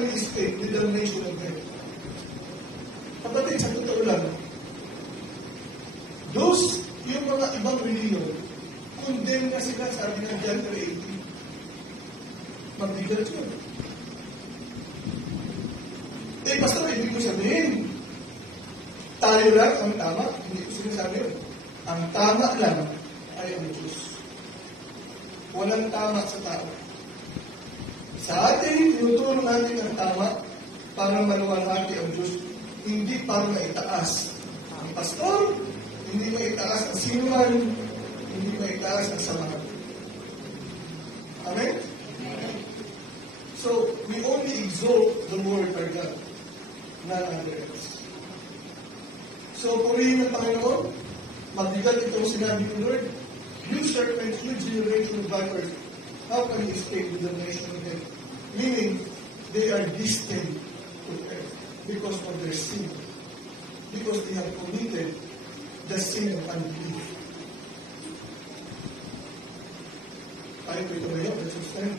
can we escape the damnation of hell? Kapatid, sa totoo lang, yung mga ibang reliyon, condemn na sila, sabi ng John 3:18. Magbigat yun. Pastor, ibig ko sabihin, tayo lang ang tama. Hindi ko sinasabi yun. Ang tama lang ay ang Diyos. Walang tama sa tao. Sa atin, tinutulong natin ang tama para maluwalhati ang Diyos. Hindi para maitaas ang pastor, hindi maitaas ang sinuman, hindi maitaas ang samahan. Amen? So, we only exalt the Lord our God, none other else. So, purihin ng Panginoon, mabigat itong sinabi ng Lord, you serpents, you generation of vipers, how can you escape the damnation of hell? Meaning, they are destined to earth because of their sin. Because they have committed the sin of unbelief. Tayo po ito ngayon, let's stand.